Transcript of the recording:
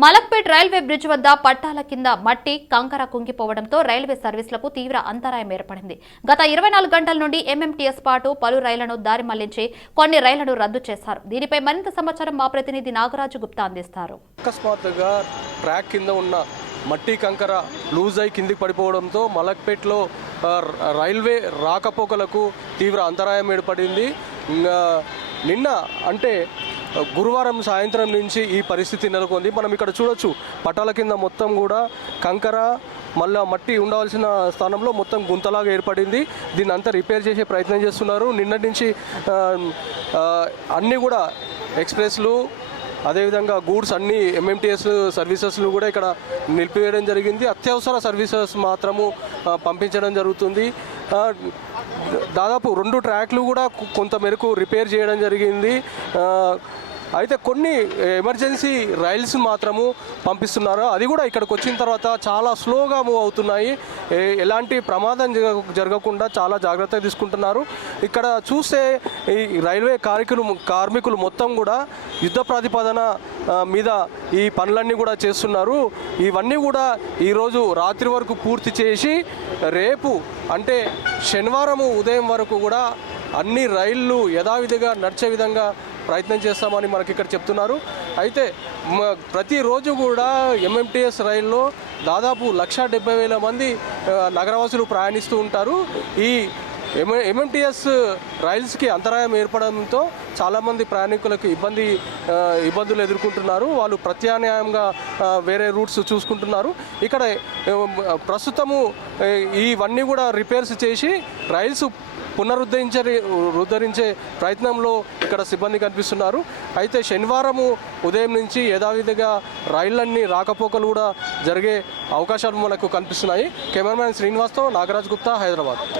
Malakpet railway bridge వద్ద పట్టాల కింద మట్టి కంకర కుంగిపోవడంతో రైల్వే సర్వీసులకు తీవ్ర అంతరాయం ఏర్పడింది. గత ఇరవై నాలుగు గంటల నుండి ఎంఎంటీఎస్ పాటు పలు రైళ్ళను దారి మళ్ళించి కొన్ని రైళ్ళను రద్దు చేశారు. దీనిపై మరింత సమాచారం మా ప్రతినిధి నాగరాజు గుప్తా అందిస్తారు. అకస్మాత్తుగా ట్రాక్ కింద ఉన్న మట్టి కంకర లూజ్ అయి కిందికి పడిపోవడంతో మలక్పేట్లో రైల్వే రాకపోకలకు తీవ్ర అంతరాయం ఏర్పడింది. నిన్న అంటే గురువారం సాయంత్రం నుంచి ఈ పరిస్థితి నెలకొంది. మనం ఇక్కడ చూడొచ్చు పటాల కింద మొత్తం కూడా కంకర మళ్ళా మట్టి ఉండవలసిన స్థానంలో మొత్తం గుంతలాగా ఏర్పడింది. దీన్ని అంతా రిపేర్ చేసే ప్రయత్నం చేస్తున్నారు. నిన్నటి నుంచి అన్నీ కూడా ఎక్స్ప్రెస్లు అదేవిధంగా గూడ్స్ అన్ని ఎంఎంటీఎస్ సర్వీసెస్లు కూడా ఇక్కడ నిలిపివేయడం జరిగింది. అత్యవసర సర్వీసెస్ మాత్రము పంపించడం జరుగుతుంది. దాదాపు రెండు ట్రాక్లు కూడా కొంత మేరకు రిపేర్ చేయడం జరిగింది. అయితే కొన్ని ఎమర్జెన్సీ రైల్స్ మాత్రము పంపిస్తున్నారు. అది కూడా ఇక్కడికి వచ్చిన తర్వాత చాలా స్లోగా మూవ్ అవుతున్నాయి. ఎలాంటి ప్రమాదం జరగ- జరగకుండా చాలా జాగ్రత్తగా తీసుకుంటున్నారు. ఇక్కడ చూస్తే ఈ రైల్వే కార్మికులు కార్మికులు మొత్తం కూడా యుద్ధ ప్రాతిపదన మీద ఈ పనులన్నీ కూడా చేస్తున్నారు. ఇవన్నీ కూడా ఈరోజు రాత్రి వరకు పూర్తి చేసి రేపు అంటే శనివారము ఉదయం వరకు కూడా అన్ని రైళ్ళు యథావిధిగా నడిచే విధంగా ప్రయత్నం చేస్తామని మనకి ఇక్కడ చెప్తున్నారు. అయితే ప్రతిరోజు కూడా ఎంఎంటీఎస్ రైల్లో దాదాపు లక్ష డెబ్బై వేల మంది నగరవాసులు ప్రయాణిస్తూ ఉంటారు. ఈ ఎం ఎంఎంటీఎస్ రైల్స్కి అంతరాయం ఏర్పడంతో చాలామంది ప్రయాణికులకు ఇబ్బంది ఇబ్బందులు ఎదుర్కొంటున్నారు. వాళ్ళు ప్రత్యామ్నాయంగా వేరే రూట్స్ చూసుకుంటున్నారు. ఇక్కడ ప్రస్తుతము ఇవన్నీ కూడా రిపేర్స్ చేసి రైల్స్ పునరుద్ధరించే ఉద్ధరించే ప్రయత్నంలో ఇక్కడ సిబ్బంది కనిపిస్తున్నారు. అయితే శనివారము ఉదయం నుంచి యథావిధిగా రైళ్ళన్నీ రాకపోకలు కూడా జరిగే అవకాశాలు మనకు కనిపిస్తున్నాయి. కెమెరామ్యాన్ శ్రీనివాస్తో నాగరాజ్ గుప్తా హైదరాబాద్.